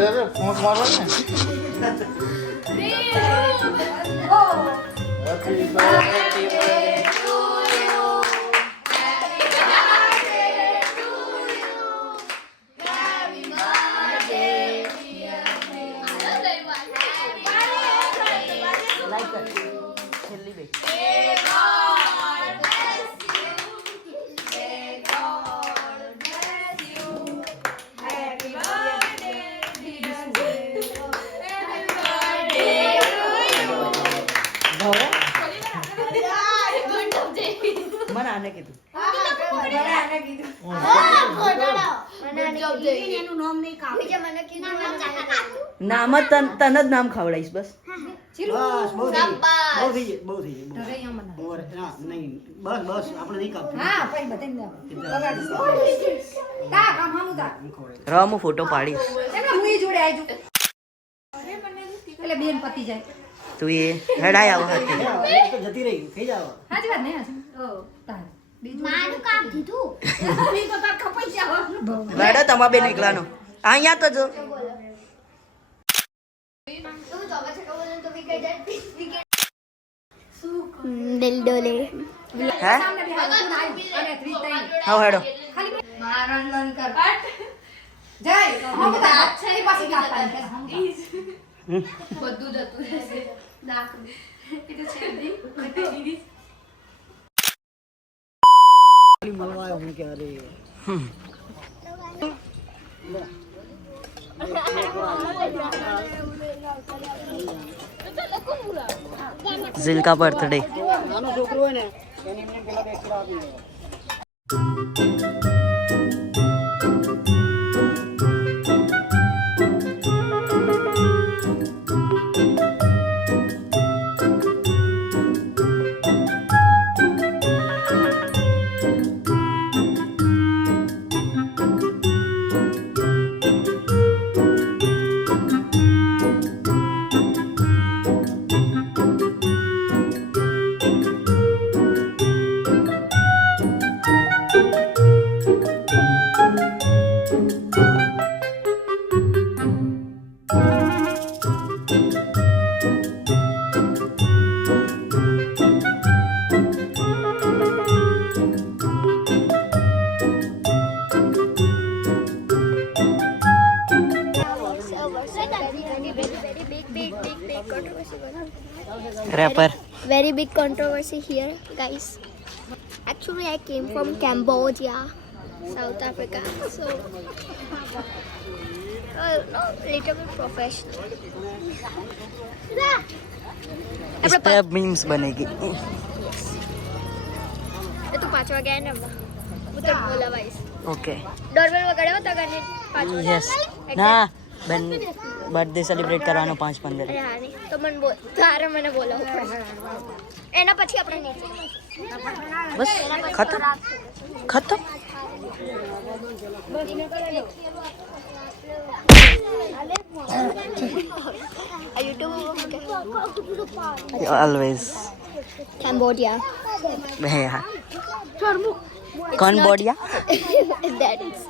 અરે ફોન મારો ને happy birthday to you happy birthday to you happy birthday like કર છેલ્લી બે આને કીધું નામ તને જ નામ ખવડાવીશ બસ હું ફોટો પાડીશ તું એ હેડાય આવો જતી રહી થઈ જાવ હાજી વાત નહીં મેડો તમા બેન એકલાનો અહીંયા તો જો દિલ ડોલે હે હા હેડો બધું જતું રહેશે નાક એ તો છે નહીં મળવા હું કે અરે ઝિલ કા બર્થડે નાનો છોકરો હોય ને એની એમને પેલા બેસી આપી rapper very big controversy here, guys. Actually, I came from Cambodia, South Africa, so no, little bit professional. इस पे अब मीम्स बनेगी ये तो 5 वागे है ना उतर बोला वाइस ओके डोरबेल वगैरह होता करने 5 वागे यस ना બેન બર્થડે સેલિબ્રેટ કરવાનો 5-15 અરે હા નહીં તો મને બોલ તારે મને બોલાવો એના પછી આપણે નીચે બસ ખતમ ખતમ આ YouTube ऑलवेज Cambodia હે હા કોણ બોડિયા that is